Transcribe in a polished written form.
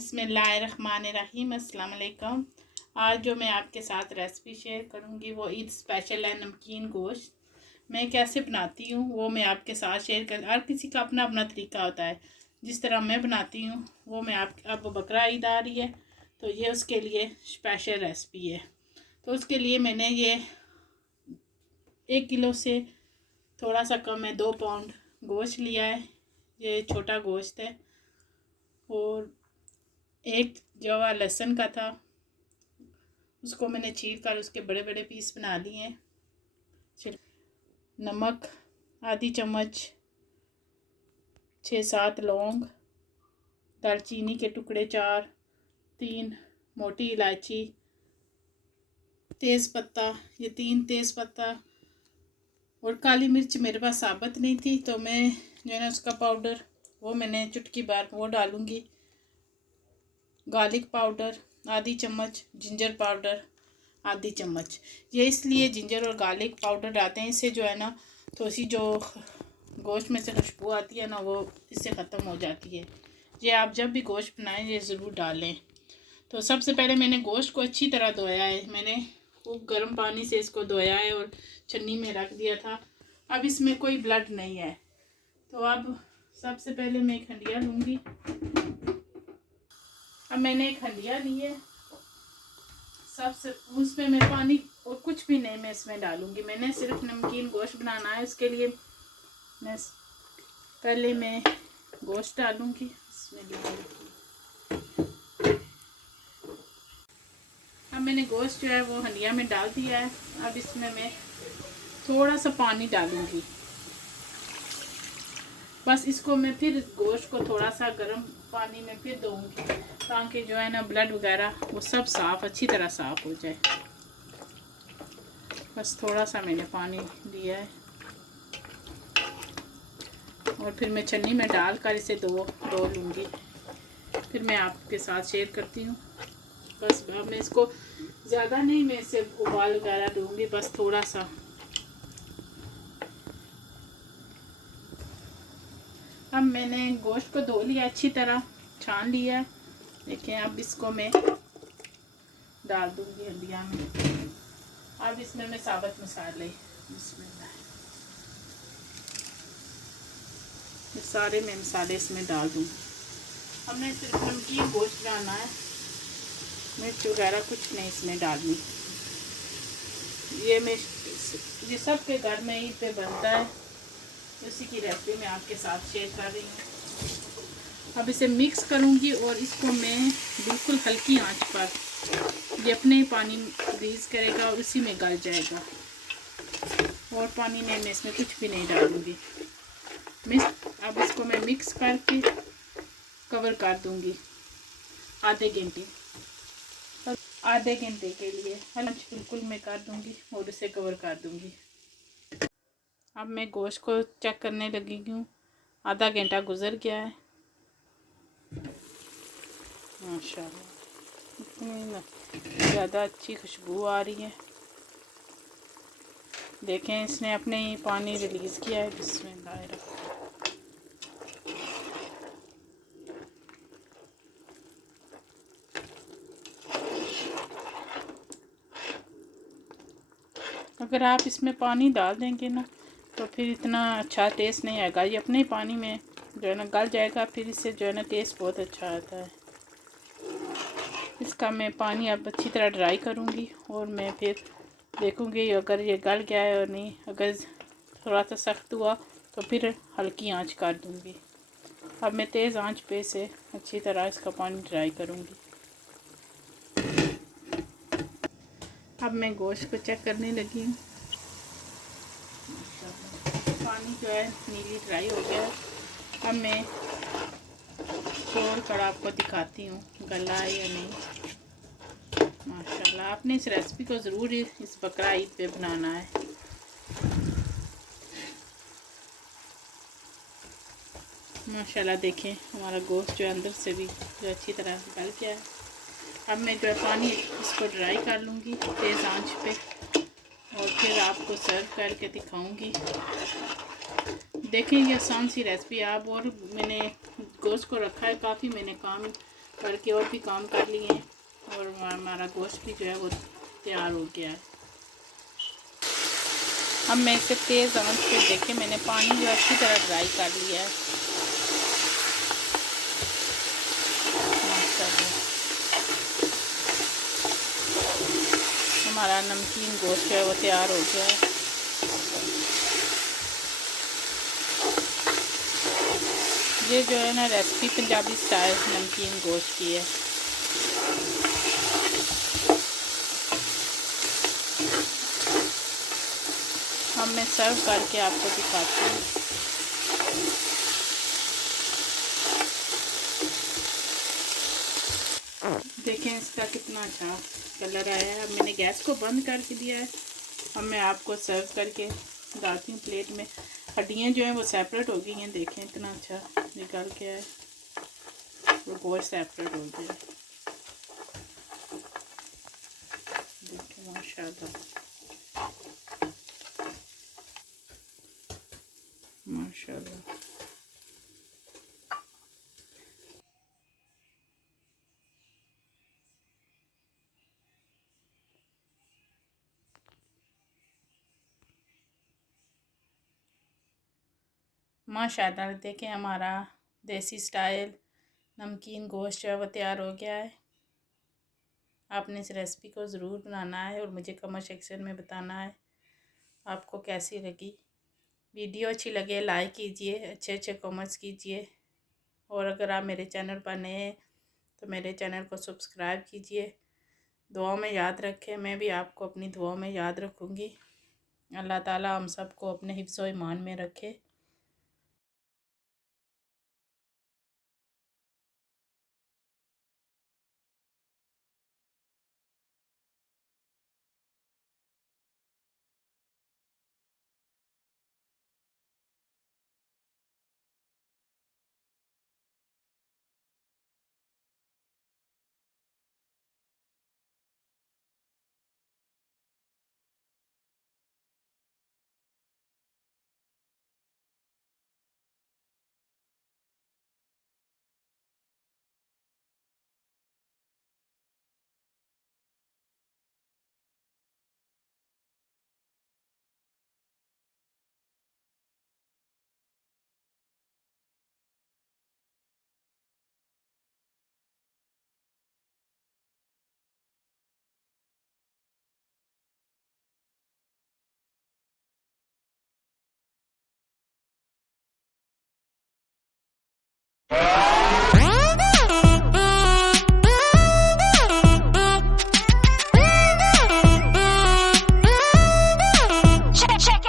बिस्मिल्लाहिर्रहमानिर्रहीम। अस्सलाम वालेकुम। आज जो मैं आपके साथ रेसिपी शेयर करूंगी वो ईद स्पेशल है नमकीन गोश्त। मैं कैसे बनाती हूँ वो मैं आपके साथ शेयर कर। हर किसी का अपना अपना तरीका होता है। जिस तरह मैं बनाती हूँ वो मैं अब बकरा ईद आ रही है तो ये उसके लिए स्पेशल रेसिपी है। तो उसके लिए मैंने ये 1 किलो से थोड़ा सा कम है 2 पाउंड गोश्त लिया है। ये छोटा गोश्त है। और एक जवा लहसुन का था, उसको मैंने चीर कर उसके बड़े बड़े पीस बना लिए हैं। नमक आधी चम्मच, 6-7 लौंग, दालचीनी के टुकड़े 4, 3 मोटी इलायची, तेज़ पत्ता, ये 3 तेज़ पत्ता। और काली मिर्च मेरे पास साबुत नहीं थी तो मैं जो है ना उसका पाउडर वो मैंने चुटकी भर वो डालूँगी। गार्लिक पाउडर आधी चम्मच, जिंजर पाउडर आधी चम्मच। ये इसलिए जिंजर और गार्लिक पाउडर डालते हैं, इससे जो है ना थोड़ी सी जो गोश्त में से खुशबू आती है ना वो इससे ख़त्म हो जाती है। ये आप जब भी गोश्त बनाएं ये ज़रूर डालें। तो सबसे पहले मैंने गोश्त को अच्छी तरह धोया है। मैंने खूब गर्म पानी से इसको धोया है और छन्नी में रख दिया था। अब इसमें कोई ब्लड नहीं है। तो अब सबसे पहले मैं एक हंडिया लूँगी। अब मैंने एक हंडिया ली है। सबसे उसमें मैं पानी और कुछ भी नहीं मैं इसमें डालूँगी। मैंने सिर्फ नमकीन गोश्त बनाना है, उसके लिए मैं पहले मैं गोश्त डालूँगी। इसमें अब मैंने गोश्त जो है वो हंडिया में डाल दिया है। अब इसमें मैं थोड़ा सा पानी डालूँगी। बस इसको मैं फिर गोश्त को थोड़ा सा गर्म पानी में फिर दूँगी ताकि जो है ना ब्लड वगैरह वो सब साफ़ अच्छी तरह साफ़ हो जाए। बस थोड़ा सा मैंने पानी दिया है और फिर मैं छन्नी में डालकर इसे धो लूँगी। फिर मैं आपके साथ शेयर करती हूँ। बस अब मैं इसको ज़्यादा नहीं मैं इसे उबाल वगैरह दूँगी, बस थोड़ा सा। अब मैंने गोश्त को धो लिया, अच्छी तरह छान लिया है। देखें अब इसको मैं डाल दूँगी हंडिया में। अब इसमें मैं साबुत मसाले ये सारे मैं मसाले इसमें डाल दूँ। हमने सिर्फ नमकीन गोश्त डालना है, मिर्च वगैरह कुछ नहीं इसमें डालनी। ये सब के घर में ईद पे बनता है, उसी की रेसिपी मैं आपके साथ शेयर कर रही हूँ। अब इसे मिक्स करूँगी और इसको मैं बिल्कुल हल्की आंच पर, ये अपने ही पानी रिलीज करेगा और उसी में गल जाएगा। और पानी में मैं इसमें कुछ भी नहीं डालूँगी। अब इसको मैं मिक्स करके कवर कर दूँगी आधे घंटे के लिए। हल्की बिल्कुल मैं कर दूँगी और इसे कवर कर दूँगी। अब मैं गोश्त को चेक करने लगी हूँ। आधा घंटा गुजर गया है। माशाल्लाह इतनी ज़्यादा अच्छी खुशबू आ रही है। देखें इसने अपने ही पानी रिलीज़ किया है। बिस्मिल्लाह। अगर आप इसमें पानी डाल देंगे ना तो फिर इतना अच्छा टेस्ट नहीं आएगा। ये अपने ही पानी में जो है ना गल जाएगा, फिर इससे जो है ना टेस्ट बहुत अच्छा आता है। इसका मैं पानी अब अच्छी तरह ड्राई करूँगी और मैं फिर देखूँगी अगर ये गल गया है और नहीं। अगर थोड़ा सा सख्त हुआ तो फिर हल्की आंच कर दूँगी। अब मैं तेज़ आंच पे से अच्छी तरह इसका पानी ड्राई करूँगी। अब मैं गोश्त को चेक करने लगी हूँ। पानी जो है नीली ड्राई हो गया है। अब मैं तोड़ कर आपको दिखाती हूँ गला है या नहीं। माशाल्लाह आपने इस रेसिपी को ज़रूर इस बकरा ईद पे बनाना है। माशाल्लाह देखें हमारा गोश्त जो अंदर से भी जो अच्छी तरह गल गया है। अब मैं जो है पानी इसको ड्राई कर लूँगी तेज़ आंच पे और फिर आपको सर्व करके दिखाऊंगी। देखें ये आसान सी रेसिपी। आप और मैंने गोश्त को रखा है, काफ़ी मैंने काम करके और भी काम कर लिए और हमारा गोश्त भी जो है वो तैयार हो गया है। अब मैं इसे तेज़ आंच पे देखें, मैंने पानी जो अच्छी तरह ड्राई कर लिया है। माशाल्लाह हमारा नमकीन गोश्त जो है वो तैयार हो गया है। ये जो है ना रेसिपी पंजाबी स्टाइल नमकीन गोश्त की है। अब मैं सर्व करके आपको दिखाती हूँ। देखें इसका कितना अच्छा कलर आया है। अब मैंने गैस को बंद करके दिया है। अब मैं आपको सर्व करके डालती हूँ प्लेट में। हड्डियाँ जो हैं वो सेपरेट हो गई हैं, देखें इतना अच्छा निकल के है, वो गोश्त सेपरेट हो गया। देखें माशाल्लाह माशाल्लाह। माशाल्लाह देखें हमारा देसी स्टाइल नमकीन गोश्त जो है वो तैयार हो गया है। आपने इस रेसिपी को ज़रूर बनाना है और मुझे कमेंट सेक्शन में बताना है आपको कैसी लगी। वीडियो अच्छी लगे लाइक कीजिए, अच्छे अच्छे कमेंट्स कीजिए और अगर आप मेरे चैनल पर नए हैं तो मेरे चैनल को सब्सक्राइब कीजिए। दुआ में याद रखें, मैं भी आपको अपनी दुआ में याद रखूँगी। अल्लाह ताला हम सबको अपने हिफ्ज़ व ईमान में रखे।